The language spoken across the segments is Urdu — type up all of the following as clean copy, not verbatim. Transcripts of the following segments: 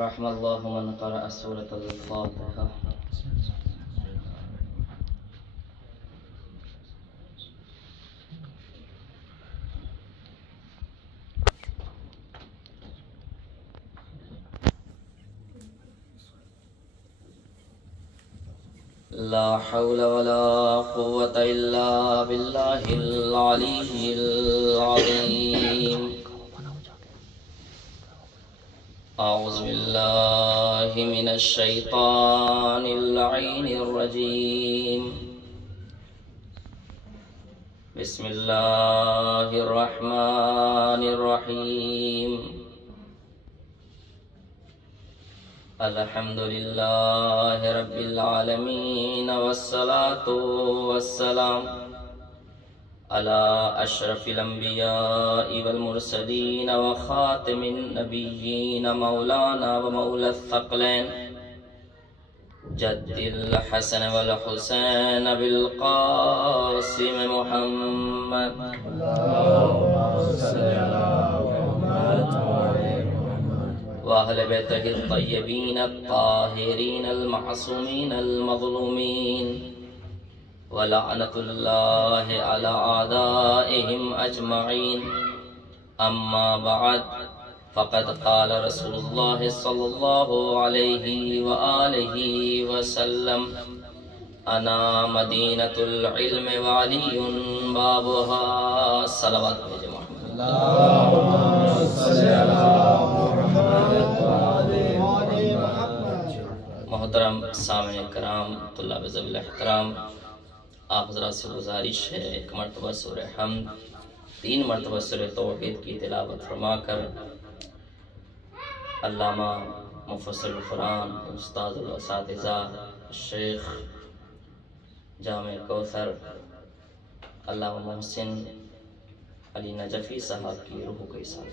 رحم الله من قرأ سورة الفاتحة. لا حول ولا قوة إلا بالله العلي العظيم. أعوذ بالله من الشيطان اللعين الرجيم. بسم الله الرحمن الرحيم. الحمد لله رب العالمين والصلاة والسلام على أشرف الأنبياء والمرسلين وخاتم النبيين مولانا ومولى الثقلين جد الحسن والحسين بالقاسم محمد. اللهم صل على محمد وأهل بيته الطيبين الطاهرين المعصومين المظلومين ولعنة الله على أعدائهم أجمعين. أما بعد، فقد قال رسول الله صلى الله عليه وآله وسلم: أنا مدينة العلم وعلي بابها. صلوات جماعة. اللهم صل على محترم سامعین کرام، طلاب ذوی الاحترام، آپ حضرات سے گزارش ہے ایک مرتبہ سورہ حمد، 3 مرتبہ سورہ توحید کی تلاوت فرما کر علامہ مفسر القرآن استاد الاساتذہ شیخ جامع کوثر علامہ محسن علی نجفی صاحب کی روح کو احسان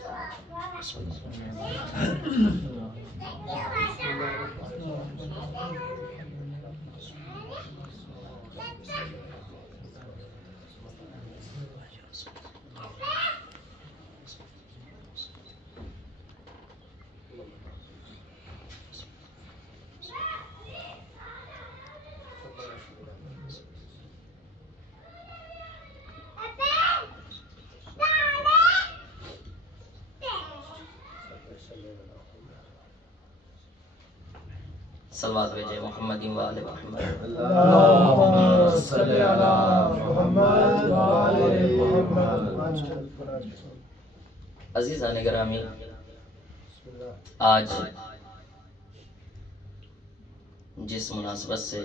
صلوات بھیجے محمد و آل محمد. اللہم صلی علی محمد و آل محمد. عزیزان گرامی، آج جس مناسبت سے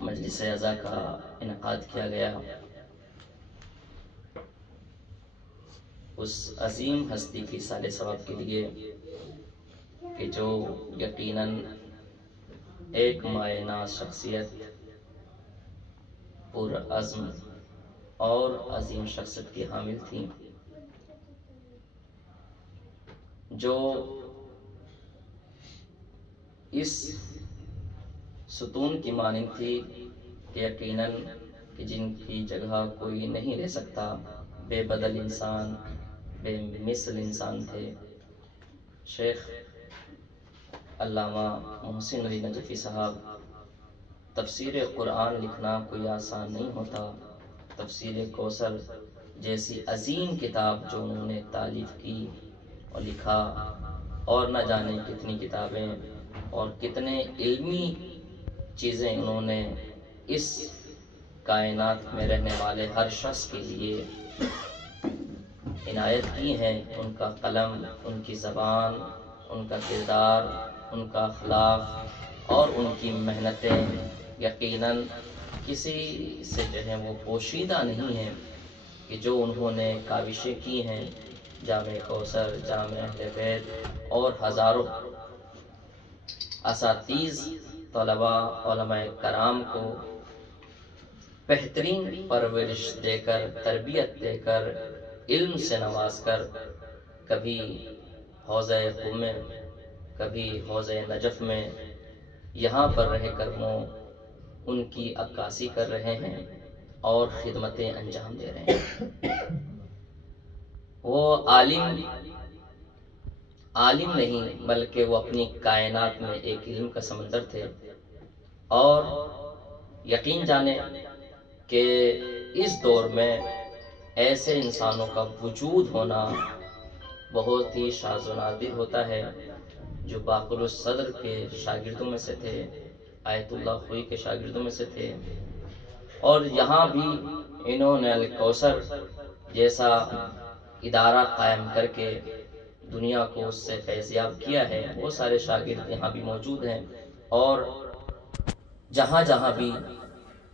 مجلس اعزا کا انعقاد کیا گیا، اس عظیم ہستی کی سال ثواب کے لیے کہ جو یقیناً ایک مائع ناز شخصیت، پرعزم اور عظیم شخصیت کی حامل تھی، جو اس ستون کی مانند تھی کہ یقیناً کہ جن کی جگہ کوئی نہیں لے سکتا، بے بدل انسان، بے مثل انسان تھے. شیخ علامہ محسن علی نجفی صاحب، تفسیر قرآن لکھنا کوئی آسان نہیں ہوتا. تفسیر کوثر جیسی عظیم کتاب جو انہوں نے تالیف کی اور لکھا، اور نہ جانے کتنی کتابیں اور کتنے علمی چیزیں انہوں نے اس کائنات میں رہنے والے ہر شخص کے لیے عنایت کی ہیں. ان کا قلم، ان کی زبان، ان کا کردار، ان کا اخلاق اور ان کی محنتیں یقیناً کسی سے جو ہے وہ پوشیدہ نہیں ہیں کہ جو انہوں نے کاوشیں کی ہیں جامع کوثر، جامع اہل بیت اور ہزاروں اساتذہ، طلباء، علماء کرام کو بہترین پرورش دے کر، تربیت دے کر، علم سے نواز کر، کبھی حوضہ قم میں، کبھی حوضہ نجف میں یہاں پر رہ کر وہ ان کی عکاسی کر رہے ہیں اور خدمتیں انجام دے رہے ہیں. وہ عالم عالم نہیں بلکہ وہ اپنی کائنات میں ایک علم کا سمندر تھے، اور یقین جانیں کہ اس دور میں ایسے انسانوں کا وجود ہونا بہت ہی شاذ و نادر ہوتا ہے، جو باقر الصدر کے شاگردوں میں سے تھے، آیت اللہ خوئی کے شاگردوں میں سے تھے، اور یہاں بھی انہوں نے الکوثر جیسا ادارہ قائم کر کے دنیا کو اس سے فیضیاب کیا ہے۔ وہ سارے شاگرد یہاں بھی موجود ہیں، اور جہاں جہاں بھی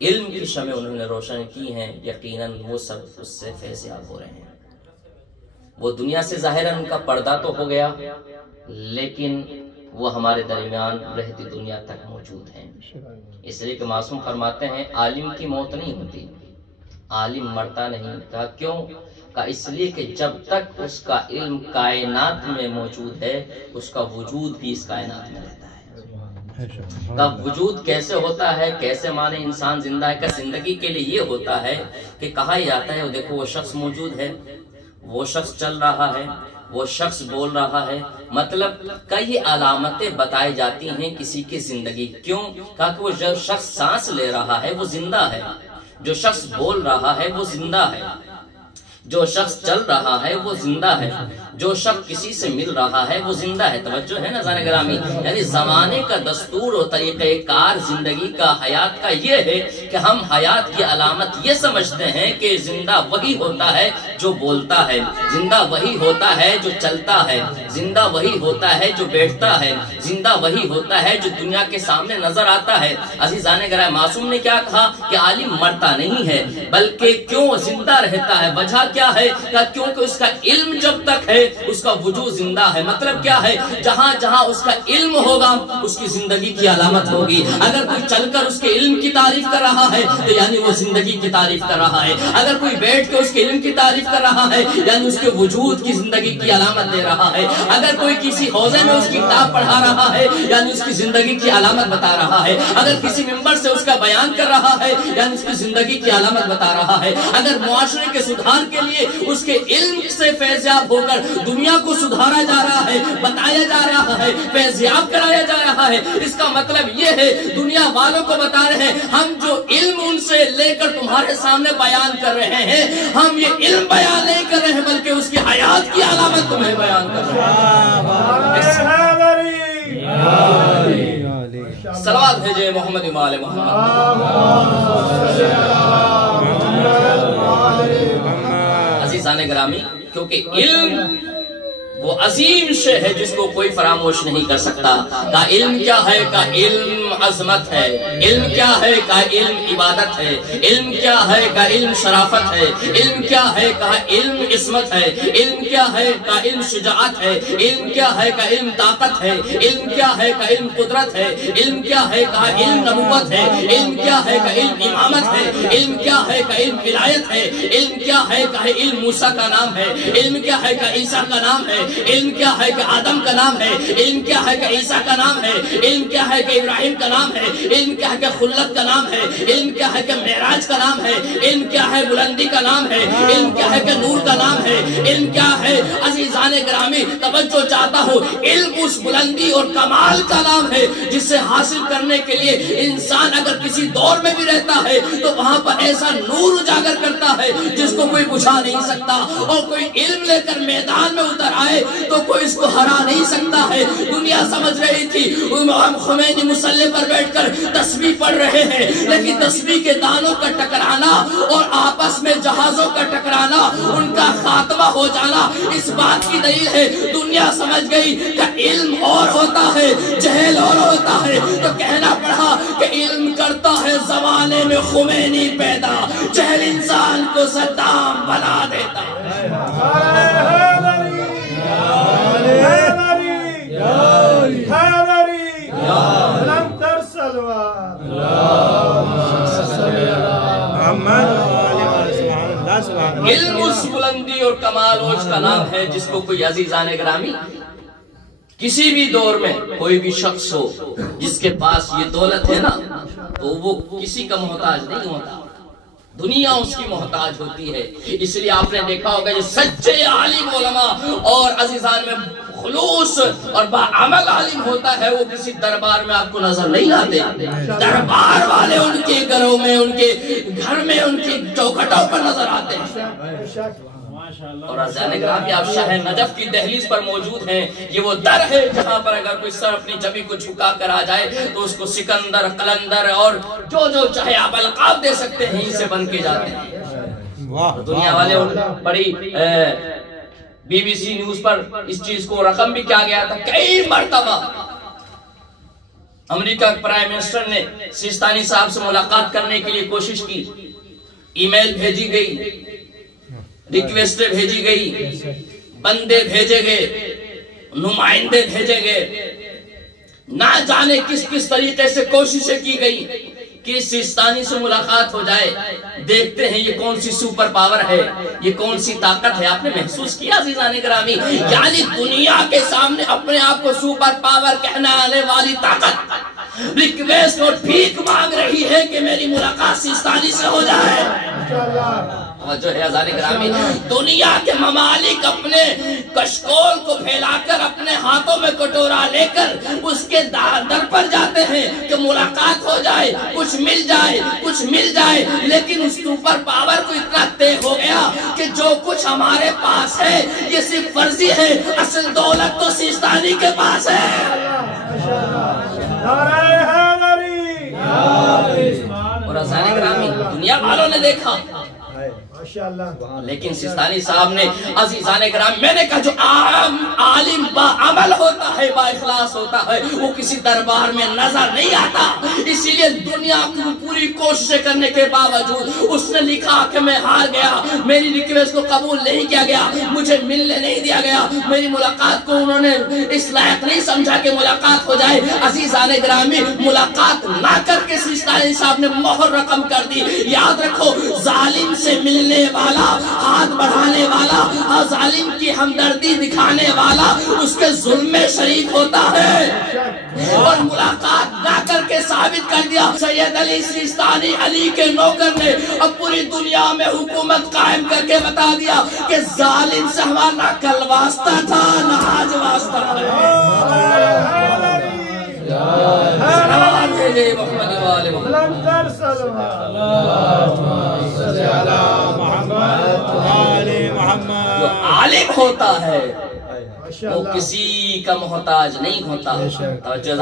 علم کی شمع انہوں نے روشن کی ہیں، یقیناً وہ سب اس سے فیضیاب ہو رہے ہیں۔ وہ دنیا سے ظاہراً ان کا پردہ تو ہو گیا، لیکن وہ ہمارے درمیان رہتی دنیا تک موجود ہیں۔ اس لیے کہ معصوم فرماتے ہیں عالم کی موت نہیں ہوتی، عالم مرتا نہیں۔ کہا کیوں؟ کہا اس لیے کہ جب تک اس کا علم کائنات میں موجود ہے، اس کا وجود بھی اس کائنات میں رہتا ہے۔ کا وجود کیسے ہوتا ہے، کیسے مانے انسان زندہ ہے؟ کا زندگی کے لیے یہ ہوتا ہے کہ کہا جاتا ہے وہ دیکھو وہ شخص موجود ہے، وہ شخص چل رہا ہے، وہ شخص بول رہا ہے، مطلب کئی علامتیں بتائی جاتی ہیں کسی کی زندگی۔ کیوں؟ کہا کہ وہ جو شخص سانس لے رہا ہے وہ زندہ ہے، جو شخص بول رہا ہے وہ زندہ ہے، جو شخص چل رہا ہے وہ زندہ ہے، جو شخص کسی سے مل رہا ہے وہ زندہ ہے۔ توجہ ہے نا زان گرامی؟ یعنی زمانے کا دستور اور طریقہ کار زندگی کا، حیات کا یہ ہے کہ ہم حیات کی علامت یہ سمجھتے ہیں کہ زندہ وہی ہوتا ہے جو بولتا ہے، زندہ وہی ہوتا ہے جو چلتا ہے، زندہ وہی ہوتا ہے جو بیٹھتا ہے، زندہ وہی ہوتا ہے جو دنیا کے سامنے نظر آتا ہے۔ عزیزان گرامی، معصوم نے کیا کہا کہ عالم مرتا نہیں ہے بلکہ کیوں زندہ رہتا ہے؟ وجہ کیا ہے؟ کیونکہ اس کا علم جب تک ہے اس کا وجود زندہ ہے۔ مطلب کیا ہے؟ جہاں جہاں اس کا علم ہوگا اس کی زندگی کی علامت ہوگی۔ اگر کوئی چل کر اس کے علم کی تعریف کر رہا ہے تو یعنی وہ زندگی کی تعریف کر رہا ہے، اگر کوئی بیٹھ کے اس کے علم کی تعریف کر رہا ہے یعنی اس کے وجود کی زندگی کی علامت دے رہا ہے، اگر کوئی کسی حوضے میں اس کی کتاب پڑھا رہا ہے یعنی اس کی زندگی کی علامت بتا رہا ہے، اگر کسی ممبر سے اس کا بیان کر رہا ہے یعنی اس کی زندگی کی علامت بتا رہا ہے، اگر معاشرے کے سدھار کے لیے اس کے علم سے فیضیاب ہو کر دنیا کو سدھارا جا رہا ہے، بتایا جا رہا ہے، فیضیاب کرایا جا رہا ہے، اس کا مطلب یہ ہے دنیا والوں کو بتا رہے ہیں ہم جو علم ان سے لے کر تمہارے سامنے بیان کر رہے ہیں، ہم یہ علم بیان نہیں کر رہے ہیں بلکہ اس کی حیات کی علامت تمہیں بیان کر رہے ہیں۔ صلوات بھیجے محمد وآل محمد۔ عزیزان گرامی، کیونکہ علم وہ عظیم شے ہے جس کو کوئی فراموش نہیں کر سکتا۔ کا علم کیا ہے؟ کا علم عظمت ہے، علم کیا ہے؟ کا علم عبادت ہے، علم کیا ہے؟ کا علم شرافت ہے، علم کیا ہے؟ کا علم عصمت ہے، علم کیا ہے؟ کا علم شجاعت ہے، علم کیا ہے؟ کا علم طاقت ہے، علم کیا ہے؟ کا علم قدرت ہے، علم کیا ہے؟ کا علم نبوت ہے، علم کیا ہے؟ کا علم امامت ہے، علم کیا ہے؟ کا علم ولایت ہے، علم کیا ہے؟ کا علم موسیٰ کا نام ہے، علم کیا ہے؟ کا عیسیٰ کا نام ہے، علم کیا ہے کہ آدم کا نام ہے، علم کیا ہے کہ عیسیٰ کا نام ہے، علم کیا ہے کہ ابراہیم کا نام ہے، علم کیا ہے کہ خلت کا نام ہے، علم کیا ہے کہ معراج کا نام ہے، علم کیا ہے بلندی کا نام ہے، علم کیا ہے کہ نور کا نام ہے، علم کیا ہے؟ عزیزان گرامی توجہ چاہتا ہوں، علم اس بلندی اور کمال کا نام ہے جس سے حاصل کرنے کے لیے انسان اگر کسی دور میں بھی رہتا ہے تو وہاں پر ایسا نور اجاگر کرتا ہے جس کو کوئی بجھا نہیں سکتا، اور کوئی علم لے کر میدان میں اتر آئے تو کوئی اس کو ہرا نہیں سکتا ہے۔ دنیا سمجھ رہی تھی امام خمینی مصلی پر بیٹھ کر تسبیح پڑھ رہے ہیں، لیکن تسبیح کے دانوں کا ٹکرانا اور آپس میں جہازوں کا ٹکرانا، ان کا خاتمہ ہو جانا اس بات کی دلیل ہے۔ دنیا سمجھ گئی کہ علم اور ہوتا ہے، جہل اور ہوتا ہے، تو کہنا پڑا کہ علم کرتا ہے زمانے میں خمینی پیدا، جہل انسان کو صدام بنا دیتا ہے۔ علم اس بلندی اور کمال اوج کا نام ہے جس کو کوئی عزیزان گرامی کسی بھی دور میں کوئی بھی شخص ہو جس کے پاس یہ دولت ہے نا تو وہ کسی کا محتاج نہیں ہوتا، دنیا اس کی محتاج ہوتی ہے۔ اس لیے آپ نے دیکھا ہوگا جو سچے عالم علماء اور عزیزان میں خلوص اور باعمل عالم ہوتا ہے وہ کسی دربار میں آپ کو نظر نہیں آتے. دربار والے ان کے گھروں میں، ان کے گھر میں، ان کی چوکھٹوں پر نظر آتے ہیں. اور عزیزان گرامی آپ شاہ نجف کی دہلیز پر موجود ہیں. یہ وہ در ہے جہاں پر اگر کوئی سر اپنی جبی کو جھکا کر آ جائے تو اس کو سکندر، قلندر اور جو چاہے آپ القاب دے سکتے ہیں ان سے بن کے جاتے ہیں. دنیا والے بڑی بی بی سی نیوز پر اس چیز کو رقم بھی کیا گیا تھا. کئی مرتبہ امریکہ پرائم منسٹر نے سیستانی صاحب سے ملاقات کرنے کے لیے کوشش کی. ای میل بھیجی گئی، ریکویسٹ بھیجی گئی، بندے بھیجے گئے، نمائندے بھیجے گئے. نہ جانے کس کس طریقے سے کوششیں کی گئی کہ سیستانی سے ملاقات ہو جائے. دیکھتے ہیں یہ کون سی سپر پاور ہے، یہ کون سی طاقت ہے. آپ نے محسوس کیا عزیزان گرامی، یعنی دنیا کے سامنے اپنے آپ کو سپر پاور کہنے آنے والی طاقت ریکویسٹ اور بھیک مانگ رہی ہے کہ میری ملاقات سیستانی سے ہو جائے. جو ہے عزیزان گرامی، دنیا کے ممالک اپنے کشکول کو پھیلا کر اپنے ہاتھوں میں کٹورا لے کر اس کے در پر جاتے ہیں کہ ملاقات ہو جائے، کچھ مل جائے، کچھ مل جائے. لیکن اس سپر پاور کو اتنا طے ہو گیا کہ جو کچھ ہمارے پاس ہے یہ صرف فرضی ہے، اصل دولت تو سیستانی کے پاس ہے. اور عزیزان گرامی دنیا والوں نے دیکھا، لیکن سیستانی صاحب نے عزیزان کرام، میں نے کہا جو عالم با عمل ہوتا ہے، با اخلاص ہوتا ہے، وہ کسی دربار میں نظر نہیں آتا. اسی لیے دنیا کی پوری کوششیں کرنے کے باوجود اس نے لکھا کہ میں ہار گیا، میری ریکویسٹ کو قبول نہیں کیا گیا، مجھے ملنے نہیں دیا گیا، میری ملاقات کو انہوں نے اس لائق نہیں سمجھا کہ ملاقات ہو جائے. عزیزان گرامی ملاقات نہ کر کے سیستانی صاحب نے مہر رقم کر دی. یاد رکھو ظالم سے ملنے والا، ہاتھ بڑھانے والا، ظالم کی ہمدردی دکھانے والا اس کے ظلم میں شریک ہوتا ہے. اور ملاقات نہ کر کے ثابت کر دیا. سید علی سیستانی علی کے نوکر نے اب پوری دنیا میں حکومت قائم کر کے بتا دیا کہ ظالم سے ہمارا نہ کل واسطہ تھا نہ آج واسطہ ہے. جو عالم ہوتا ہے وہ کسی کا محتاج نہیں ہوتا. توجہ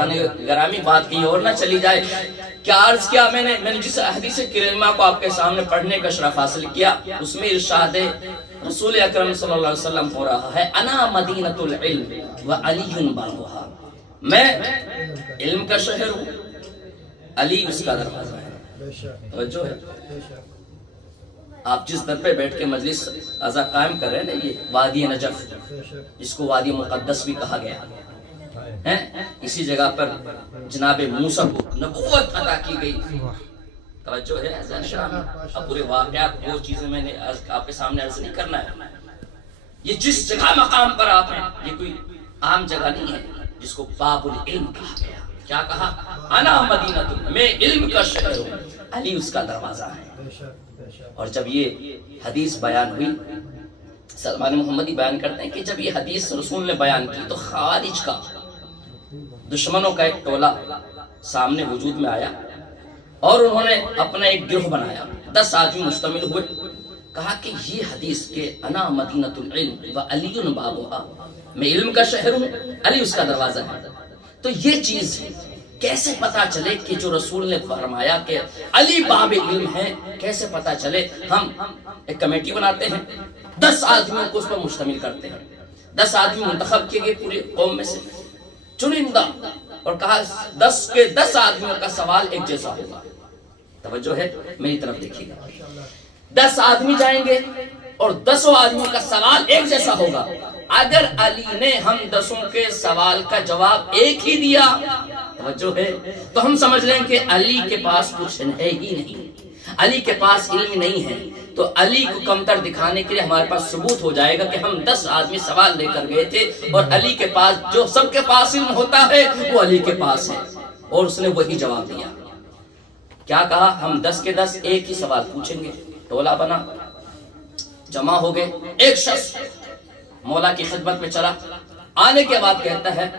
گرامی بات کی اور نہ چلی جائے. کیا عرض کیا میں نے جس حدیث کریمہ کو آپ کے سامنے پڑھنے کا شرف حاصل کیا اس میں ارشاد رسول اکرم صلی اللہ علیہ وسلم ہو رہا ہے انا مدینۃ العلم وعلی بابھا. میں علم کا شہر ہوں، علی اس کا دروازہ ہے. توجہ ہے. آپ جس در پہ بیٹھ کے مجلس ازا قائم کر رہے ہیں نا، یہ وادی نجف جس کو وادی مقدس بھی کہا گیا ہے، اسی جگہ پر جناب موسیٰ کو نبوت عطا کی گئی. توجہ ہے. اب پورے واقعات وہ چیزیں میں نے آپ کے سامنے عرض نہیں کرنا ہے. یہ جس جگہ مقام پر آپ ہیں یہ کوئی عام جگہ نہیں ہے جس کو باب العلم کہا گیا. کیا کہا؟ انا مدینہ، میں علم کا شہر ہوں، علی اس کا دروازہ ہے. اور جب یہ حدیث بیان ہوئی، سلمان محمدی بیان کرتے ہیں کہ جب یہ حدیث رسول نے بیان کی تو خوارج کا، دشمنوں کا ایک ٹولہ سامنے وجود میں آیا اور انہوں نے اپنا ایک گروہ بنایا. 10 آدمی مشتمل ہوئے. کہا کہ یہ حدیث کہ انا مدینۃ العلم وعلی بابھا، میں علم کا شہر ہوں، علی اس کا دروازہ ہے. تو یہ چیز کیسے پتا چلے کہ جو رسول نے فرمایا کہ علی باب علم ہے، کیسے پتا چلے؟ ہم ایک کمیٹی بناتے ہیں، 10 آدمیوں کو اس پر مشتمل کرتے ہیں. 10 آدمی منتخب کیے گئے پوری قوم میں سے چنندہ، اور کہا 10 کے 10 آدمیوں کا سوال ایک جیسا ہوگا. توجہ ہے، میری طرف دیکھیے گا. 10 آدمی جائیں گے اور 10 آدمیوں کا سوال ایک جیسا ہوگا. اگر علی نے ہم 10 کے سوال کا جواب ایک ہی دیا، توجہ ہے، تو ہم سمجھ لیں کہ علی کے پاس کچھ ہے ہی نہیں، علی کے پاس علم نہیں ہے. تو علی کو کمتر دکھانے کے لیے ہمارے پاس ثبوت ہو جائے گا کہ ہم 10 آدمی سوال لے کر گئے تھے اور علی کے پاس جو سب کے پاس علم ہوتا ہے وہ علی کے پاس ہے، اور اس نے وہی جواب دیا. کیا کہا؟ ہم 10 کے 10 ایک ہی سوال پوچھیں گے. ٹولہ بنا، جمع ہو گئے. ایک شخص مولا کی خدمت میں چلا، آنے کے بعد کہتا ہے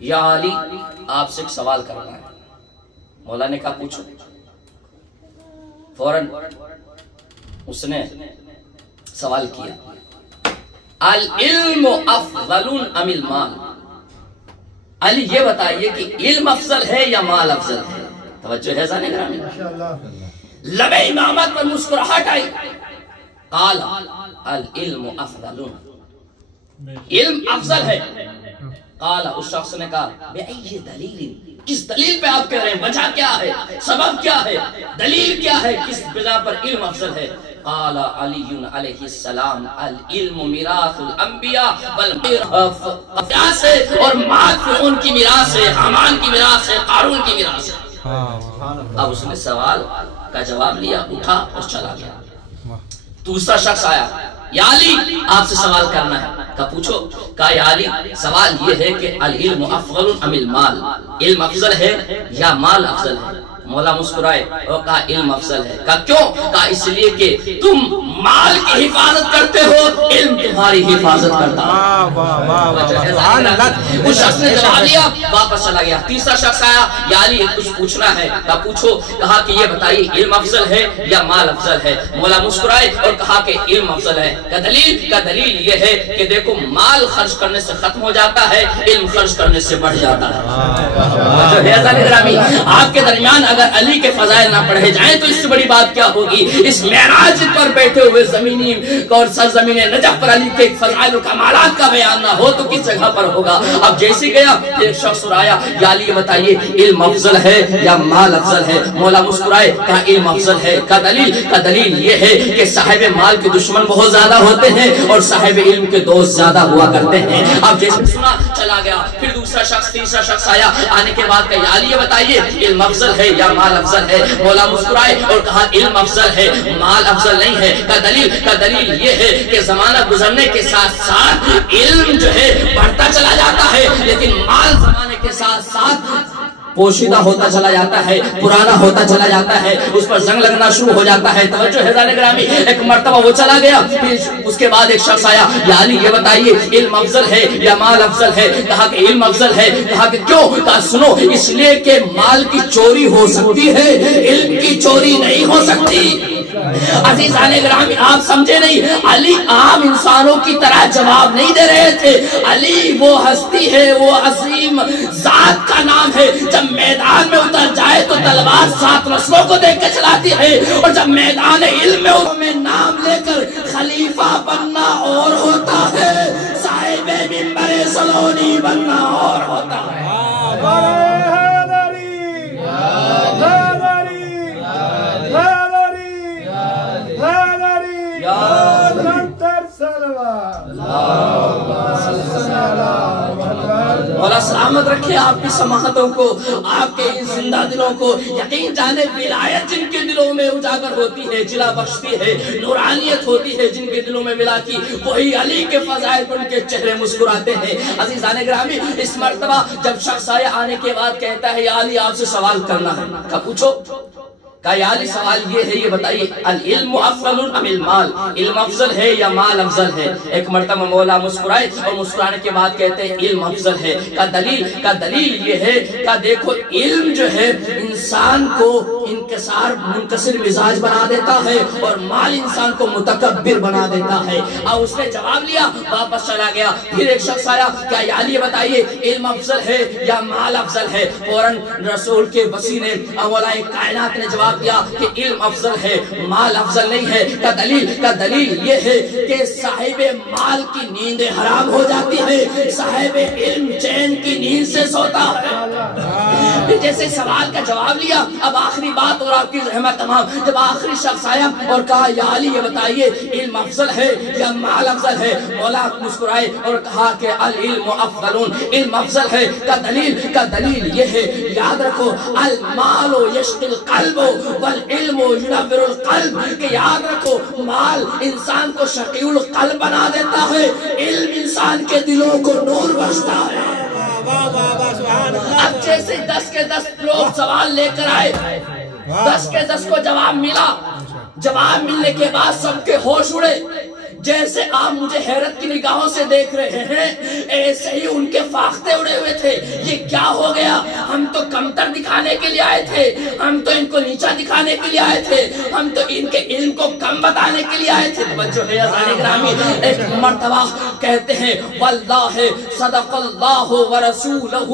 یا علی آپ سے ایک سوال کرنا ہے. مولا نے کہا پوچھو. فوراً اس نے سوال کیا العلم افضل ام المال. علی یہ بتائیے کہ علم افضل ہے یا مال افضل ہے؟ توجہ ہے زانے گرامی. لب امامت پر مسکراہٹ آئی. قال العلم افضل. علم افضل ہے. قال اس شخص نے کہا بأي دلیل، کس دلیل پہ آپ کہہ رہے ہیں؟ وجہ کیا ہے؟ سبب کیا ہے؟ دلیل کیا ہے؟ کس بنا پر علم افضل ہے؟ قال علی علیہ السلام العلم میراث الانبیاء والمیراث ہے، اور مال فرعون کی میراث ہے، حامان کی میراث ہے، قارون کی میراث ہے. اب اس نے سوال کا جواب لیا، اٹھا اور چلا گیا. دوسرا شخص آیا یا علی آپ سے سوال کرنا ہے. کہا پوچھو. کہا یا علی سوال یہ ہے کہ العلم افضل ام المال، علم افضل ہے یا مال افضل ہے؟ مولا مسکرائے اور کہا علم افضل ہے. کہا کیوں؟ کہا اس لیے کہ تم مال کی حفاظت کرتے ہو، علم تمہاری حفاظت کرتا ہے. اس شخص نے جواب لیا، واپس چلا گیا. تیسرا شخص آیا یا علی کچھ پوچھنا ہے. کہا پوچھو. کہا کہ یہ بتائیے علم افضل ہے یا مال افضل ہے؟ مولا مسکرائے اور کہا کہ علم افضل ہے. کا دلیل یہ ہے کہ دیکھو مال خرچ کرنے سے ختم ہو جاتا ہے، علم خرچ کرنے سے بڑھ جاتا ہے. آپ کے درمیان اگر علی کے فضائل نہ پڑھے جائیں تو اس سے بڑی بات کیا ہوگی؟ اس معراج پر بیٹھے ہوئے زمینی اور سرزمین نجف پر علی کے فضائل و کمالات کا بیان نہ ہو تو کس جگہ پر ہوگا؟ اب جیسے گیا ایک شخص آیا یا علی بتائیے علم افضل ہے یا مال افضل ہے؟ مولا مسکرائے کہا علم افضل ہے. کا دلیل یہ ہے کہ صاحب مال کے دشمن بہت زیادہ ہوتے ہیں اور صاحب علم کے دوست زیادہ ہوا کرتے ہیں. اب جیسے سنا چلا گیا. پھر دوسرا شخص تیسرا شخص آیا. آنے کے بعد کہا یا علی بتائیے علم افضل ہے یا مال افضل ہے؟ مولا مسکرائے اور کہا علم افضل ہے، مال افضل نہیں ہے. کا دلیل یہ ہے کہ زمانہ گزرنے کے ساتھ ساتھ علم جو ہے بڑھتا چلا جاتا ہے، لیکن مال زمانے کے ساتھ ساتھ پوشیدہ ہوتا چلا جاتا ہے، پرانا ہوتا چلا جاتا ہے، اس پر زنگ لگنا شروع ہو جاتا ہے. توجہ ہے زانے گرامی. ایک مرتبہ وہ چلا گیا. پھر اس کے بعد ایک شخص آیا یا علی یہ بتائیے علم افضل ہے یا مال افضل ہے؟ کہا کہ علم افضل ہے. کہا کہ کیوں؟ کہا سنو اس لیے کہ مال کی چوری ہو سکتی ہے، علم کی چوری نہیں ہو سکتی. عزیزان گرامی آپ سمجھے نہیں، علی عام انسانوں کی طرح جواب نہیں دے رہے تھے. علی وہ ہستی ہے، وہ عظیم ذات کا نام ہے. جب میدان میں اتر جائے تو تلوار 7 نسلوں کو دیکھ کے چلاتی ہے، اور جب میدان علم میں نام لے کر خلیفہ بننا اور ہوتا ہے، صاحب منبر سلونی بننا اور ہوتا ہے. مولا سلامت رکھے آپ کی سماحتوں کو، آپ کے ان زندہ دلوں کو. یقین جانے ولایت جن کے دلوں میں اجاگر ہوتی ہے، جلا بخشتی ہے، نورانیت ہوتی ہے جن کے دلوں میں ولا کی، وہی علی کے فضائل پر ان کے چہرے مسکراتے ہیں. عزیزان گرامی اس مرتبہ جب شخص آیا آنے کے بعد کہتا ہے یا علی آپ سے سوال کرنا ہے. کہا پوچھو. کہا یا علی سوال یہ ہے یہ بتائیے العلم افضل ام المال، علم افضل ہے یا مال افضل ہے؟ ایک مرتبہ مولا مسکرائے اور مسکرانے کے بعد کہتے ہیں علم افضل ہے. کا دلیل یہ ہے کہ دیکھو علم جو ہے انسان کو منکسر مزاج بنا دیتا ہے اور مال انسان کو متکبر بنا دیتا ہے. اور اس نے جواب لیا، واپس چلا گیا. پھر ایک شخص آیا کیا یا علی بتائیے علم افضل ہے یا مال افضل ہے؟ فوراً رسول کے وسیع نے اولا کائنات نے جواب دیا کہ علم افضل ہے، مال افضل نہیں ہے. کا دلیل یہ ہے کہ صاحب مال کی نیند حرام ہو جاتی ہے، صاحب علم چین کی نیند سے سوتا ہے. جیسے سوال کا جواب لیا. اب آخری بات اور آپ کی رحمت تمام. جب آخری شخص آیا اور کہا یا علی یہ بتائیے علم افضل ہے یا مال افضل ہے؟ مولا مسکرائے اور کہا کہ العلم افضل، علم افضل ہے. کا دلیل یہ ہے، یاد رکھو المال یشغل القلب والعلم ينور القلب، کہ یاد رکھو مال انسان کو شقی القلب بنا دیتا ہے، علم انسان کے دلوں کو نور بخشتا ہے. اب جیسے 10 کے 10 لوگ سوال لے کر آئے، 10 کے 10 کو جواب ملا. جواب ملنے کے بعد سب کے ہوش اڑے. جیسے آپ مجھے حیرت کی نگاہوں سے دیکھ رہے ہیں ایسے ہی ان کے فاختے اڑے ہوئے تھے. یہ کیا ہو گیا؟ ہم تو کمتر دکھانے کے لیے آئے تھے, ہم تو ان کو نیچا دکھانے کے لیے آئے تھے, ہم تو ان کے علم کو کم بتانے کے لیے آئے تھے. توجہ ہے عزیزان گرامی, ایک مرتبہ کہتے ہیں واللہ صدق اللہ ورسولہ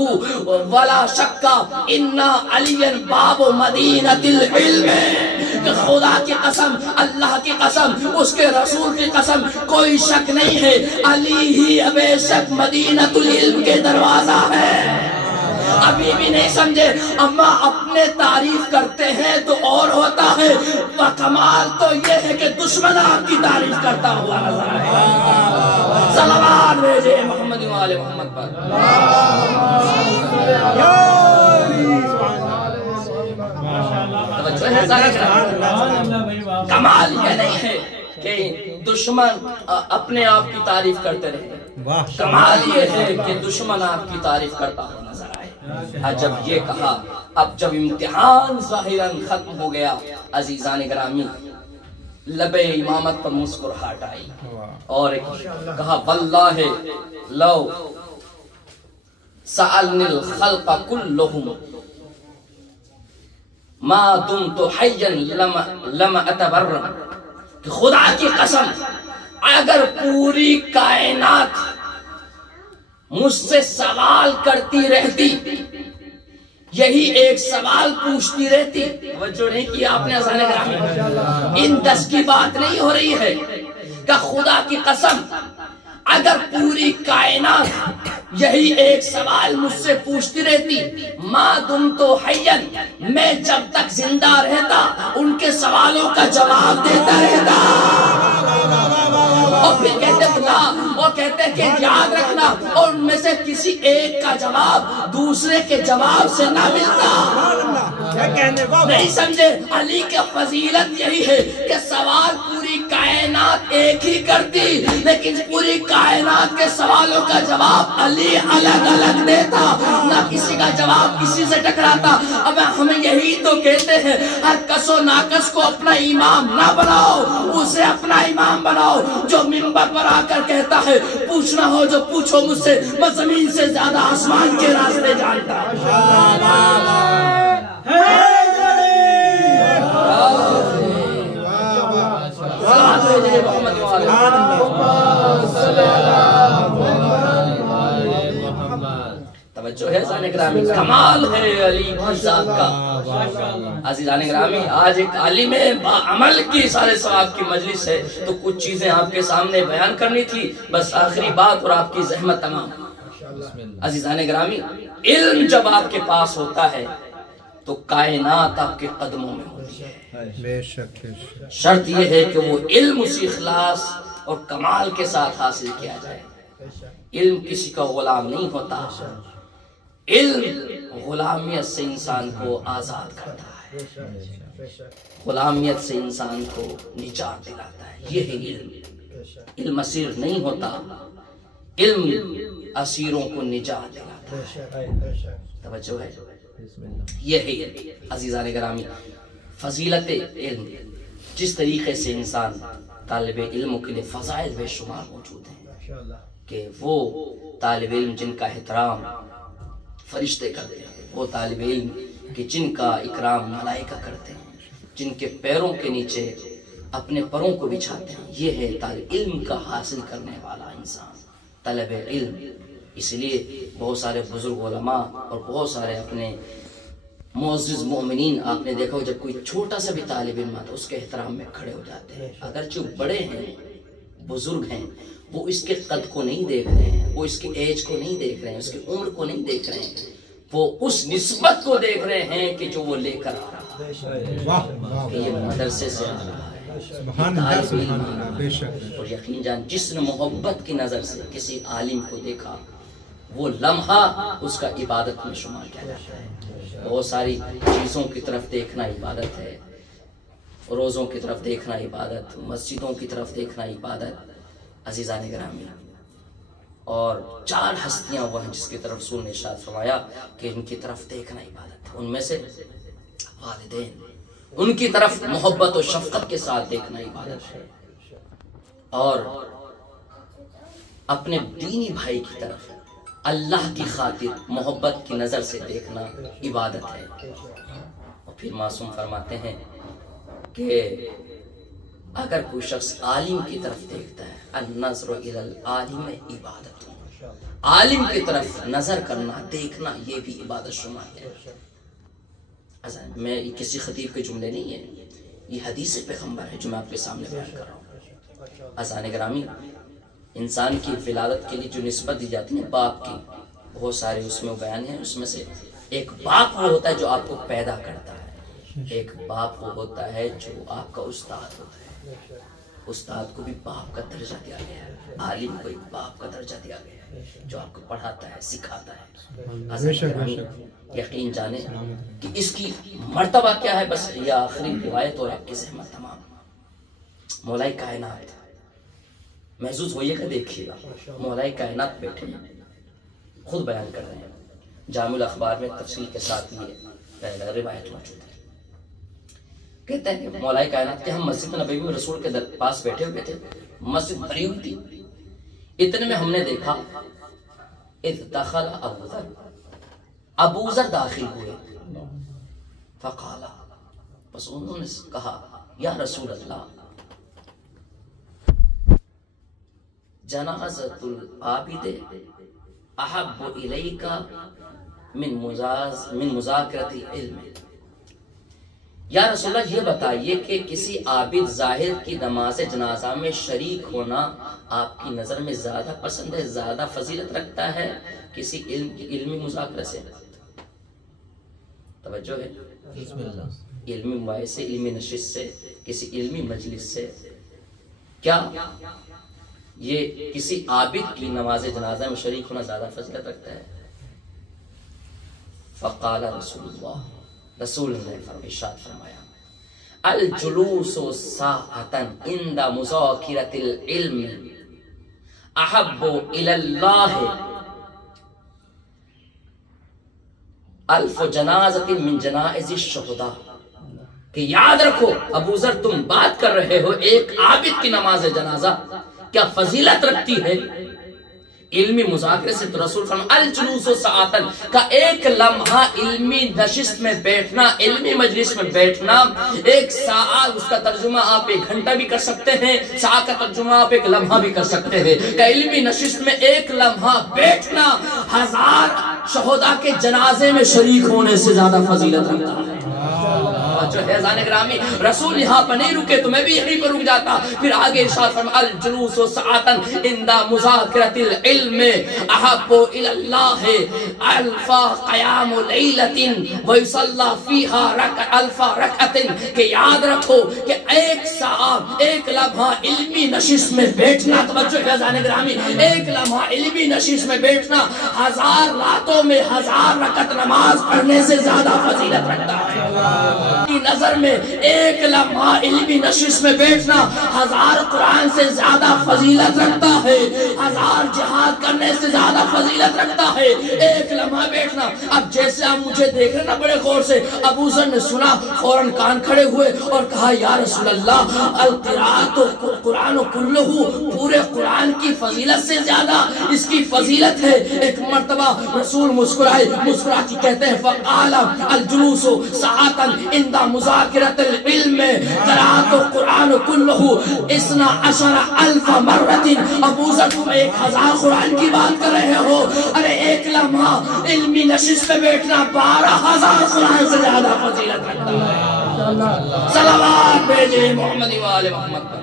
ولا شک انا علی باب مدینۃ العلم. کہ خدا کی قسم, اللہ کی قسم, اس کے رسول کی قسم, کوئی شک نہیں ہے علی ہی بے شک مدینۃ العلم کے دروازہ ہے. ابھی بھی نہیں سمجھے؟ اما اپنے تعریف کرتے ہیں تو اور ہوتا ہے, کمال تو یہ ہے کہ دشمن آپ کی تعریف کرتا ہوا نظر آئے. صلوات بھیجے محمد و آل محمد پر. کمال یہ نہیں ہے کہ دشمن اپنے آپ کی تعریف کرتے رہے, کمال یہ ہے کہ دشمن آپ کی تعریف کرتا ہوا نظر آئے. جب یہ کہا, اب جب امتحان ظاہراً ختم ہو گیا, عزیزان گرامی لبے امامت پر مسکراہٹ آئی اور کہا واللہ لو سألنی الخلق کلہم ما دمت حیا لم اتبرم. کہ خدا کی قسم اگر پوری کائنات مجھ سے سوال کرتی رہتی, یہی ایک سوال پوچھتی رہتی, توجہ نہیں کی آپ نے عزیزان گرامی, ان 10 کی بات نہیں ہو رہی ہے کہ خدا کی قسم اگر پوری کائنات یہی ایک سوال مجھ سے پوچھتی رہتی, ما دمت حیا, میں جب تک زندہ رہتا ان کے سوالوں کا جواب دیتا رہتا. اور پھر کہتے بتا, اور کہتے کہ یاد رکھنا, اور ان میں سے کسی ایک کا جواب دوسرے کے جواب سے نہ ملتا. نہیں سمجھے؟ علی کی فضیلت یہی ہے کہ سوال پوری کائنات ایک ہی کرتی, لیکن پوری کائنات کے سوالوں کا جواب علی الگ الگ دیتا, نہ کسی کا جواب کسی سے ٹکراتا. اب ہمیں یہی تو کہتے ہیں, ہر کس و ناکس کو اپنا امام نہ بناؤ, اسے اپنا امام بناؤ. جو منبر پر آ کر کہتا ہے پوچھنا ہو جو پوچھو مجھ سے, میں زمین سے زیادہ آسمان کے راستے جانتا. توجہ ہے عزیزان گرامی, کمال ہے علی کی ذات کا. عزیزان گرامی آج ایک عالم عمل کی سارے ثواب کی مجلس ہے, تو کچھ چیزیں آپ کے سامنے بیان کرنی تھی, بس آخری بات اور آپ کی زحمت تمام. عزیزان گرامی علم جب آپ کے پاس ہوتا ہے تو کائنات آپ کے قدموں میں ہوتی ہے. شرط یہ ہے کہ وہ علم اسی اخلاص اور کمال کے ساتھ حاصل کیا جائے. علم کسی کا غلام نہیں ہوتا, علم غلامیت سے انسان کو آزاد کرتا ہے, غلامیت سے انسان کو نجات دلاتا ہے. یہ ہے علم. علم اسیر نہیں ہوتا, علم اسیروں کو نجات دلاتا ہے. توجہ ہے, یہ ہے عزیزان گرامی فضیلت علم. جس طریقے سے انسان طالب علموں کے لیے فضائل بے شمار موجود ہیں کہ وہ طالب علم جن کا احترام فرشتے کرتے ہیں, وہ طالب علم کہ جن کا اکرام ملائکہ کرتے ہیں, جن کے پیروں کے نیچے اپنے پروں کو بچھاتے ہیں. یہ ہے طالب علم کا حاصل کرنے والا انسان, طلب علم. اس لیے بہت سارے بزرگ علماء اور بہت سارے اپنے معزز مومنین آپ نے دیکھا جب کوئی چھوٹا سا بھی طالب علم آتا اس کے احترام میں کھڑے ہو جاتے ہیں. اگرچہ بڑے ہیں, بزرگ ہیں, وہ اس کے قد کو نہیں دیکھ رہے ہیں, وہ اس کی ایج کو نہیں دیکھ رہے ہیں, اس کی عمر کو نہیں دیکھ رہے ہیں, وہ اس نسبت کو دیکھ رہے ہیں کہ جو وہ لے کر آ رہا ہے, کہ یہ مدرسے سے آ رہا ہے. اور یقین جان جس نے محبت کی نظر سے کسی عالم کو دیکھا وہ لمحہ اس کا عبادت میں شمار کیا جاتا ہے. بہت ساری چیزوں کی طرف دیکھنا عبادت ہے, روزوں کی طرف دیکھنا عبادت, مسجدوں کی طرف دیکھنا عبادت. عزیزان گرامی اور 4 ہستیاں وہ ہیں جس کی طرف رسول نے ارشاد فرمایا کہ ان کی طرف دیکھنا عبادت ہے. ان میں سے والدین, ان کی طرف محبت و شفقت کے ساتھ دیکھنا عبادت ہے. اور اپنے دینی بھائی کی طرف اللہ کی خاطر محبت کی نظر سے دیکھنا عبادت ہے۔ اور پھر معصوم فرماتے ہیں کہ اگر کوئی شخص عالم کی طرف دیکھتا ہے، النظر الی العالم عبادت، عالم کی طرف نظر کرنا دیکھنا یہ بھی عبادت شمار ہے۔ میں کسی خطیب کے جملے نہیں ہیں، یہ حدیث پیغمبر ہے جو میں آپ کے سامنے بیان کر رہا ہوں۔ عزیزان گرامی، انسان کی ولادت کے لیے جو نسبت دی جاتی ہے باپ کی، بہت سارے اس میں بیان ہیں۔ اس میں سے ایک باپ وہ ہوتا ہے جو آپ کو پیدا کرتا ہے، ایک باپ وہ ہوتا ہے جو آپ کا استاد ہوتا ہے۔ استاد کو بھی باپ کا درجہ دیا گیا ہے، عالم کو ایک باپ کا درجہ دیا گیا ہے جو آپ کو پڑھاتا ہے، سکھاتا ہے۔ یقین جانے کہ اس کی مرتبہ کیا ہے، بس یہ آخری روایت اور آپ کی زحمت تمام۔ مولا کائنات محسوس ہوئیے کہ دیکھیے گا، مولا کائنات بیٹھے ہیں، خود بیان کر رہے ہیں۔ جامع الاخبار میں تفصیل کے ساتھ یہ روایت موجود ہے۔ کہتے ہیں کہ مولا کائنات کے ہم مسجد نبوی میں رسول کے پاس بیٹھے ہوئے تھے، مسجد بھری ہوئی تھی۔ اتنے میں ہم نے دیکھا اذ دخل ابو ذر داخل ہوئے، فقالا، بس انہوں نے کہا یا رسول اللہ، جنازۃ العابد احب الیک من مذاکرۃ العلم۔ یا رسول اللہ یہ بتائیے کہ کسی عابد ظاہر کی نماز جنازہ میں شریک ہونا آپ کی نظر میں زیادہ پسند ہے، زیادہ فضیلت رکھتا ہے کسی علمی مذاکرہ سے؟ توجہ ہے، علمی مباحث سے، علمی نشست سے، کسی علمی مجلس سے، کیا یہ کسی عابد کی نماز جنازہ میں شریک ہونا زیادہ فضیلت رکھتا ہے؟ فقال رسول اللہ، رسول نے ارشاد فرمایا، الجلوس ساعة عند مذاکرة العلم احب الى اللہ الف جنازۃ من جنائز الشہداء۔ کہ یاد رکھو ابو ذر، تم بات کر رہے ہو ایک عابد کی نماز جنازہ کیا فضیلت رکھتی ہے علمی مذاکرے سے؟ تو رسول فرمایا الجلوس ساعتن، کا ایک لمحہ علمی نشست میں بیٹھنا، علمی مجلس میں بیٹھنا، ایک ساعت اس کا ترجمہ آپ ایک گھنٹہ بھی کر سکتے ہیں، ساعت کا ترجمہ آپ ایک لمحہ بھی کر سکتے ہیں، کہ علمی نشست میں ایک لمحہ بیٹھنا 1000 شہداء کے جنازے میں شریک ہونے سے زیادہ فضیلت رکھتا ہے۔ جو حیزان گرامی، رسول یہاں پر نہیں رکے تو میں بھی یہیں پر رک جاتا۔ پھر آگے ارشاد فرمایا الجلوس ساعتن عند مذاکرۃ العلم احب الی اللہ الف قیام لیلۃ ویصلی فیہا الف رکعۃ۔ کہ یاد رکھو کہ ایک ساعت، ایک لمحہ علمی نشست میں بیٹھنا، توجہ حیزان گرامی، ایک لمحہ علمی نشست میں بیٹھنا 1000 راتوں میں 1000 رکعت نماز پڑھنے سے زیادہ فضیلت رکھتا ہے۔ کی نظر میں ایک لمحہ علمی نشست میں بیٹھنا 1000 قرآن سے زیادہ فضیلت رکھتا ہے، 1000 جہاد کرنے سے زیادہ فضیلت رکھتا ہے ایک لمحہ بیٹھنا۔ اب جیسے آپ مجھے دیکھ رہے نا بڑے غور سے، ابو ذر نے سنا، فوراً کان کھڑے ہوئے اور کہا یا رسول اللہ، القراءۃ قرآن کلہ، پورے قرآن کی فضیلت سے زیادہ اس کی فضیلت ہے۔ ایک مرتبہ رسول مسکرائے، مسکراتی کہتے ہیں فقال الجلوس ساعتن عند مذاکرۃ العلم قرأت القرآن کلہ 12,000 مرۃ۔ ابو ذر تم 1000 قرآن کی بات کر رہے ہو، ارے ایک لمحہ علمی نشست پہ بیٹھنا 12,000 قرآن سے زیادہ فضیلت رکھتا ہے۔ صلوات بھیجے محمد و آل محمد پر۔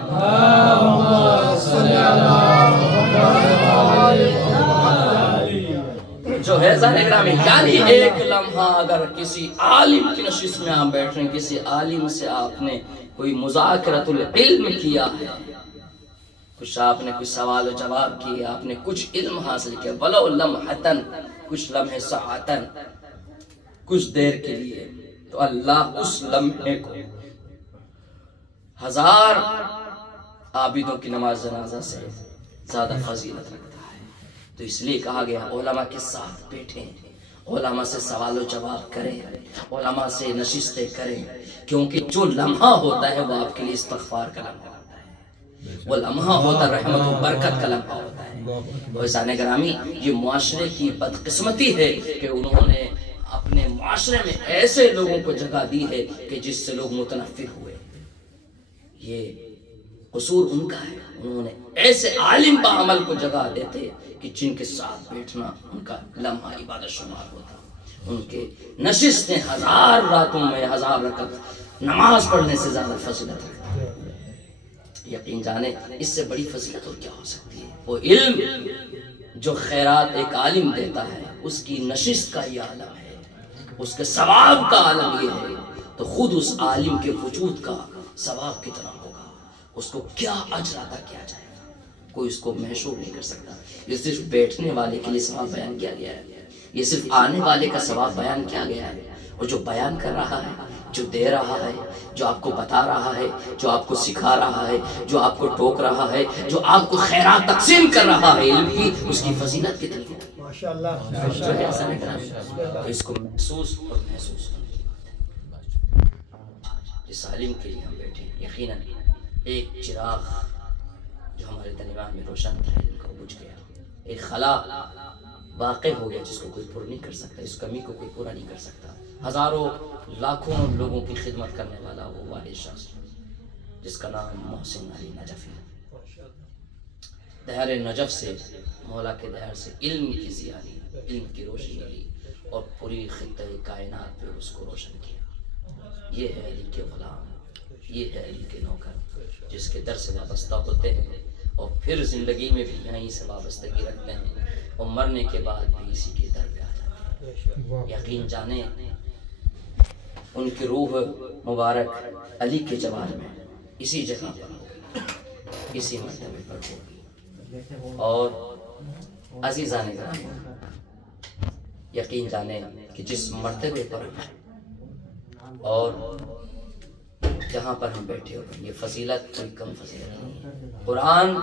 جو ہے ظاہر گرامی، یعنی ایک لمحہ اگر کسی عالم کی نشست میں آپ بیٹھ رہے ہیں، کسی عالم سے آپ نے کوئی مذاکرۃ العلم کیا ہے، کچھ آپ نے کوئی سوال و جواب کیا، آپ نے کچھ علم حاصل کیا، ولو لمحتن، کچھ لمحے ساعتن، کچھ دیر کے لیے، تو اللہ اس لمحے کو 1000 عابدوں کی نماز جنازہ سے زیادہ فضیلت رکھتا ہے۔ تو اس لیے کہا گیا علماء کے ساتھ بیٹھیں، علماء سے سوال و جواب کریں، علماء سے نشستیں کریں، کیونکہ جو لمحہ ہوتا ہے وہ آپ کے لیے استغفار کا لمحہ ہوتا ہے۔ وہ لمحہ ہوتا رحمت و برکت کا لمحہ ہوتا ہے۔ عزیزان گرامی، یہ معاشرے کی بدقسمتی ہے کہ انہوں نے اپنے معاشرے میں ایسے لوگوں کو جگہ دی ہے کہ جس سے لوگ متنفر ہوئے۔ یہ قصور ان کا ہے، انہوں نے ایسے عالم با عمل کو جگہ دیتے کہ جن کے ساتھ بیٹھنا ان کا لمحہ عبادت شمار ہوتا، ان کے نشستیں 1000 راتوں میں 1000 رکعت نماز پڑھنے سے زیادہ فضیلت رکھتی۔ یقین جانے اس سے بڑی فضیلت اور کیا ہو سکتی ہے؟ وہ علم جو خیرات ایک عالم دیتا ہے، اس کی نشست کا یہ عالم ہے، اس کے ثواب کا عالم یہ ہے، تو خود اس عالم کے وجود کا ثواب کتنا ہوگا، اس کو کیا اجر عطا کیا جائے گا، کوئی اس کو محسوس نہیں کر سکتا۔ یہ صرف بیٹھنے والے کے لیے ثواب بیان کیا گیا ہے، یہ صرف آنے والے کا ثواب بیان کیا گیا ہے، اور جو بیان کر رہا ہے، جو دے رہا ہے، جو آپ کو بتا رہا ہے، جو آپ کو سکھا رہا ہے، جو آپ کو ٹوک رہا ہے، جو آپ کو خیرات تقسیم کر رہا ہے علم کی، اس کی فضیلت کتنی ہے جو ہے ایسا نہیں کرنا، اس کو محسوس اور محسوس کرنے کی بات ہے۔ جس عالم کے لیے ہم بیٹھے ہیں، یقیناً ایک چراغ جو ہمارے درمیان میں روشن تھا علم کا بجھ گیا، ایک خلا واقع ہو گیا جس کو کوئی پر نہیں کر سکتا، اس کمی کو کوئی پورا نہیں کر سکتا۔ ہزاروں لاکھوں لوگوں کی خدمت کرنے والا وہ واحد شخص جس کا نام محسن علی نجفی ہے۔ دہر نجف سے، مولا کے دہر سے علم کی ضیاء لی، علم کی روشنی لی، اور پوری خطہ کائنات پہ اس کو روشن کیا۔ یہ ہے علی کے غلام، یہ ہے علی کے نوکر، جس کے در سے وابستہ ہوتے ہیں اور پھر زندگی میں بھی یہیں سے وابستگی رکھتے ہیں، اور مرنے کے بعد بھی اسی کے در پہ آ جاتے ہیں۔ یقین جانیں ان کی روح مبارک علی کے جوار میں اسی جگہ پر ہوگی، اسی مرتبے پر ہوگی۔ اور عزیزان گرامی، یقین جانیں کہ جس مرتبے پر اور جہاں پر ہم بیٹھے ہوئے، یہ فضیلت کوئی کم فضیلت نہیں ہے۔ قرآن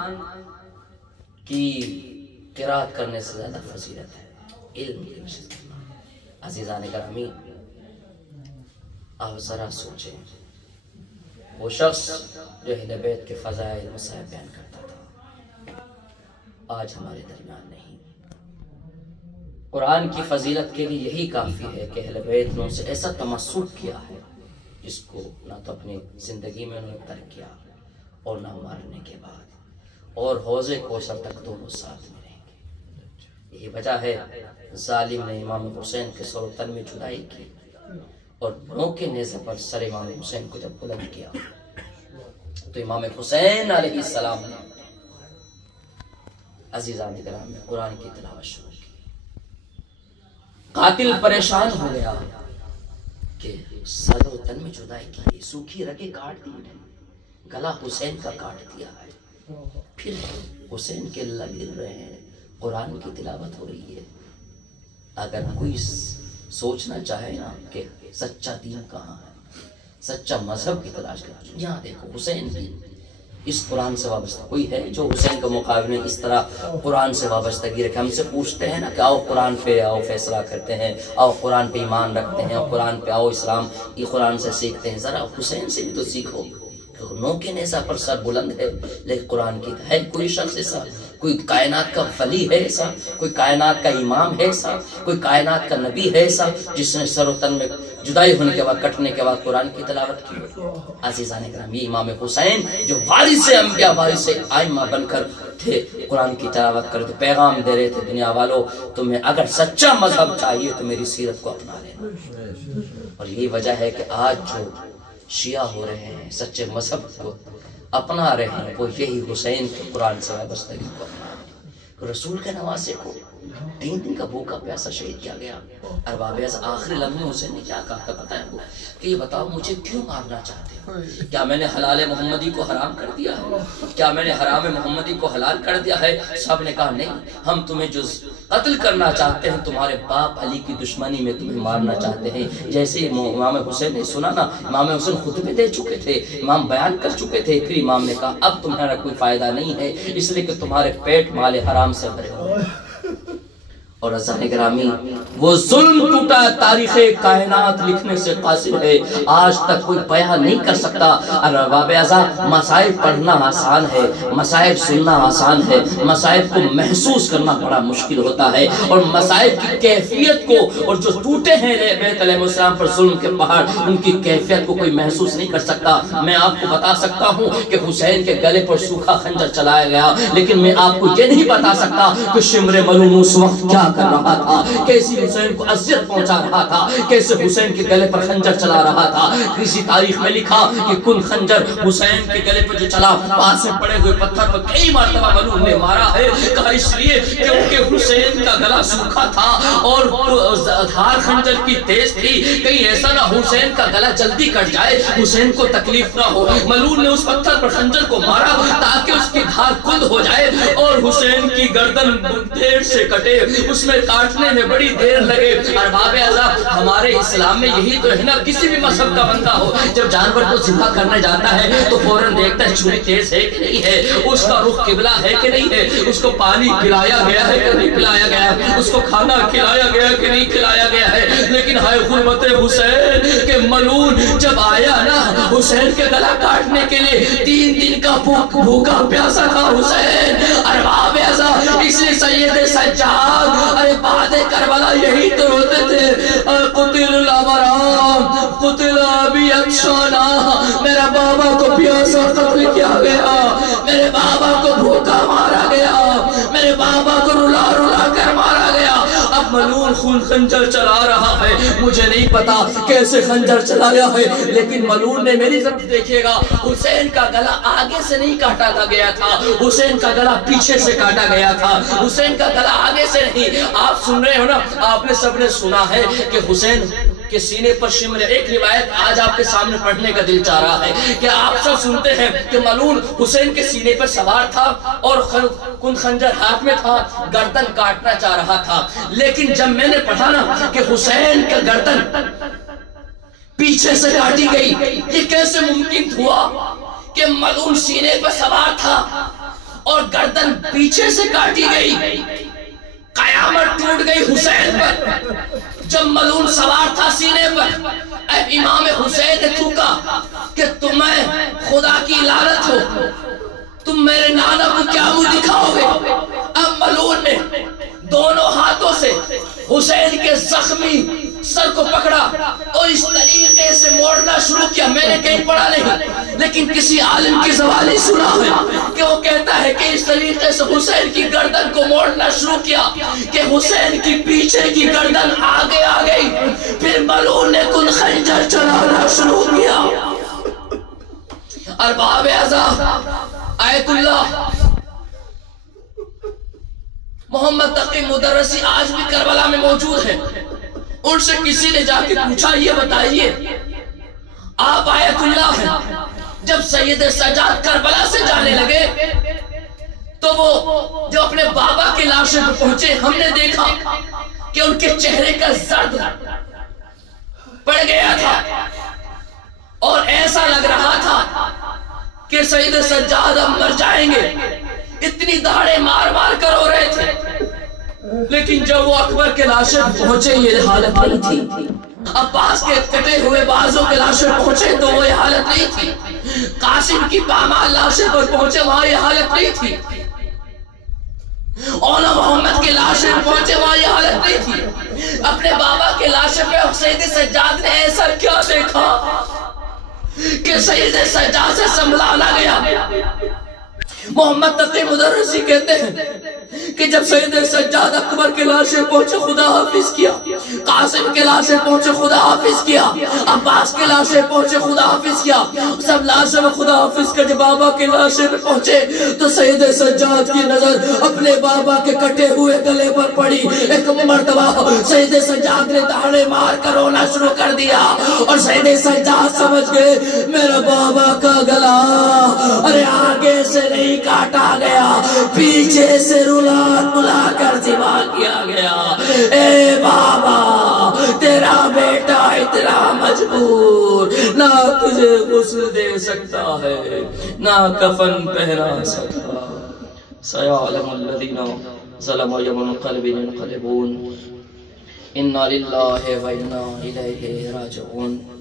کی قرات کرنے سے زیادہ فضیلت ہے علم کی نشست کرنا۔ عزیزان گرامی، آپ ذرا سوچیں، وہ شخص جو اہل بیت کے فضائل مصائب بیان کرتا تھا، آج ہمارے درمیان نہیں۔ قرآن کی فضیلت کے لیے یہی کافی ہے کہ اہل بیت نے ان سے ایسا تمسک کیا ہے جس کو نہ تو اپنی زندگی میں انہوں نے ترک کیا اور نہ مرنے کے بعد، اور حوض کوثر تک دونوں ساتھ میں رہیں گے۔ یہی وجہ ہے ظالم نے امام حسین کے سر و تن میں جدائی کی، اور نوکے نیزے پر سر امام حسین کو جب بلند کیا تو امام حسین علیہ السلام نے عزیزان کرام میں قرآن کی تلاوت شروع کی۔ قاتل پریشان ہو گیا کہ سر و تن میں جدائی کی، سوکھی رگیں کاٹ دی، گلا حسین کا کاٹ دیا ہے، پھر حسین کے اللہ گر رہے ہیں، قرآن کی تلاوت ہو رہی ہے۔ اگر کوئی سوچنا چاہے نا کہ سچا دین کہاں ہے، سچا مذہب کی تلاش کرنا، یہاں دیکھو حسین کی اس قرآن سے وابستہ کوئی ہے جو حسین کا مقابلے اس طرح قرآن سے وابستگی رکھے؟ ہم سے پوچھتے ہیں نا کہ آؤ قرآن پہ آؤ فیصلہ کرتے ہیں، آؤ قرآن پہ ایمان رکھتے ہیں، اور قرآن پہ آؤ اسلام یہ قرآن سے سیکھتے ہیں۔ ذرا حسین سے بھی تو سیکھو، نوکے نیزہ پر سر بلند ہے لیکن قرآن کی ہے کوئی شخص ایسا، کوئی کائنات کا ولی ہے ایسا، کوئی کائنات کا امام ہے ایسا، کوئی کائنات کا نبی ہے ایسا جس نے سر و تن میں جدائی ہونے کے بعد، کٹنے کے بعد قرآن کی تلاوت کی؟ عزیزان کرام، یہ امام حسین جو وارث انبیاء، وارث ائمہ بن کر تھے، قرآن کی تلاوت کرتے، پیغام دے رہے تھے دنیا والوں تمہیں اگر سچا مذہب چاہیے تو میری سیرت کو اپنا لینا۔ اور یہی وجہ ہے کہ آج جو شیعہ ہو رہے ہیں، سچے مذہب کو اپنا رہے ہیں، وہ یہی حسین کے قرآن سے وابستگی کو اپنا رہے ہیں۔ رسول کے نواسے کو 3 دن کا بھوکا پیاسا شہید کیا گیا۔ ارباب آخری لمحے حسین نے کیا کہا تھا پتہ ہے وہ کہ یہ بتاؤ مجھے کیوں مارنا چاہتے ہو؟ کیا میں نے حلال محمدی کو حرام کر دیا ہے؟ کیا میں نے حرام محمدی کو حلال کر دیا ہے؟ صاحب نے کہا نہیں، ہم تمہیں جو قتل کرنا چاہتے ہیں، تمہارے باپ علی کی دشمنی میں تمہیں مارنا چاہتے ہیں۔ جیسے امام حسین نے سنا نا، امام حسین خطبے دے چکے تھے، امام بیان کر چکے تھے، پھر امام نے کہا اب تمہارا کوئی فائدہ نہیں ہے، اس لیے کہ تمہارے پیٹ مال حرام سے بھرے ہوئے۔ اور عزیزان گرامی وہ ظلم ٹوٹا تاریخ کائنات لکھنے سے قاصر ہے، آج تک کوئی بیان نہیں کر سکتا۔ ارباب اعزاز، مسائل پڑھنا آسان ہے، مسائل سننا آسان ہے، مسائل کو محسوس کرنا بڑا مشکل ہوتا ہے، اور مسائل کی کیفیت کو، اور جو ٹوٹے ہیں بیت علیہ السلام پر ظلم کے پہاڑ، ان کی کیفیت کو کوئی محسوس نہیں کر سکتا۔ میں آپ کو بتا سکتا ہوں کہ حسین کے گلے پر سوکھا خنجر چلایا گیا، لیکن میں آپ کو یہ نہیں بتا سکتا کہ شمر ملعون اس وقت کیا کر رہا تھا، کیسی حسین کو اذیت پہنچا رہا تھا، کیسے حسین کے گلے پر خنجر چلا رہا تھا۔ کسی تاریخ میں لکھا کہ کن خنجر حسین کے گلے پر جو چلا، پاس سے پڑے ہوئے پتھر پر کئی مرتبہ ملعون نے مارا ہے، کہا اس لیے کیونکہ حسین کا گلا سوکھا تھا اور دھار خنجر کی تیز تھی، کہیں ایسا نہ حسین کا گلا جلدی کٹ جائے، حسین کو تکلیف نہ ہو۔ ملعون نے اس پتھر پر خنجر کو مارا تاکہ اس کی دھار کند ہو جائے اور حسین کی گردن دیر سے کٹے، اس میں کاٹنے میں بڑی دیر لگے۔ ارباب اعزاز، ہمارے اسلام میں یہی تو ہے نا، کسی بھی مذہب کا بندہ ہو جب جانور کو ذبح کرنے جاتا ہے تو فوراً دیکھتا ہے چھری تیز ہے کہ نہیں ہے، اس کا رخ قبلہ ہے کہ نہیں ہے، اس کو پانی پلایا گیا ہے کہ نہیں پلایا گیا ہے، اس کو کھانا کھلایا گیا کہ نہیں کھلایا گیا ہے۔ لیکن ہائے غربت حسین کہ ملعون جب آیا نا حسین کے گلا کاٹنے کے لیے، 3 دن کا بھوکا پیاسا تھا حسین۔ ارباب اعزاز، اس لیے سید سجاد ارے بعد کربلا یہی تو روتے تھے، قتل الابرام قتل ابی افشانا، میرا بابا کو پیاسا قتل کیا گیا، میرے بابا کو بھوکا مارا گیا، میرے بابا کو رلا رلا کر مارا گیا۔ اب ملعون خون خنجر چلا رہا ہے، مجھے نہیں پتا کیسے خنجر چلایا ہے، لیکن ملعون نے میری طرف دیکھے گا، حسین کا گلا آگے سے نہیں کاٹا گیا تھا، حسین کا گلا پیچھے سے کاٹا گیا تھا، حسین کا گلا آگے سے نہیں۔ آپ سن رہے ہو نا، آپ نے سب نے سنا ہے کہ حسین کے سینے پر شمر، ایک روایت آج آپ کے سامنے پڑھنے کا دل چاہ رہا ہے کہ آپ سب سنتے ہیں کہ ملعون حسین کے سینے پر سوار تھا اور کن خنجر ہاتھ میں تھا، گردن کاٹنا چاہ رہا تھا، لیکن جب میں نے پڑھا نا کہ حسین کا گردن پیچھے سے کاٹی گئی، یہ کیسے ممکن ہوا کہ ملعون سینے پر سوار تھا اور گردن پیچھے سے کاٹی گئی؟ قیامت ٹوٹ گئی حسین پر جب ملعون سوار تھا سینے پر۔ اے امام حسین نے تھوکا کہ تمہیں خدا کی لعنت ہو، تم میرے نانا کو کیا منہ دکھاؤ گے؟ اب ملعون نے دونوں ہاتھوں سے حسین کے زخمی سر کو پکڑا اور اس طریقے سے موڑنا شروع کیا۔ میں نے کہیں پڑھا نہیں، لیکن کسی عالم کی زبانی سنا ہے کہ وہ کہتا ہے کہ اس طریقے سے حسین کی گردن کو موڑنا شروع کیا کہ حسین کی پیچھے کی گردن آگے آ گئی۔ پھر ملعون نے کن خنجر چلانا شروع کیا۔ ارباب اعزاز، آیت اللہ محمد تقی مدرسی آج بھی کربلا میں موجود ہیں۔ ان سے کسی نے جا کے پوچھا، یہ بتائیے آپ آیت اللہ ہیں، جب سید سجاد کربلا سے جانے لگے تو وہ جو اپنے بابا کے لاشے پر پہنچے، ہم نے دیکھا کہ ان کے چہرے کا زرد پڑ گیا تھا اور ایسا لگ رہا تھا کہ سید سجاد اب مر جائیں گے، اتنی داڑے مار مار کر رو رہے تھے۔ لیکن جب وہ اکبر کے لاشے پہنچے یہ حالت نہیں تھی، عباس کے کٹے ہوئے بازوں کے لاشے پہنچے تو وہ یہ حالت نہیں تھی، قاسم کی پامال لاشے پر پہنچے وہاں یہ حالت نہیں تھی، اولا محمد کے لاشے پہنچے وہاں یہ حالت نہیں تھی۔ اپنے بابا کے لاشے پہ سید سجاد نے ایسا کیا دیکھا کہ سید سجاد سے سنبھلا نہ گیا۔ محمد تقی مدرسی کہتے ہیں کہ جب سید سجاد اکبر کے لاشے پہنچے خدا حافظ کیا، قاسم کے لاشے پہنچے خدا حافظ کیا، عباس کے لاشے پہنچے خدا حافظ کیا، سب لاشے میں خدا حافظ کر جب بابا کے لاشے میں پہنچے تو سید سجاد کی نظر اپنے بابا کے کٹے ہوئے گلے پر پڑی۔ ایک مرتبہ سید سجاد نے دہاڑے مار کر رونا شروع کر دیا اور سید سجاد سمجھ گئے میرا بابا کا گلا ارے آگے سے نہیں کاٹا گیا، پیچھے سے رلا رلا کر ذبح کیا گیا۔ اے بابا تیرا بیٹا اتنا مجبور، نہ تجھے غسل دے سکتا ہے نہ کفن پہنا سکتا۔ سيعلم الذين ظلموا يوم القلب ينقلبون إنا لله وإنا إليه راجعون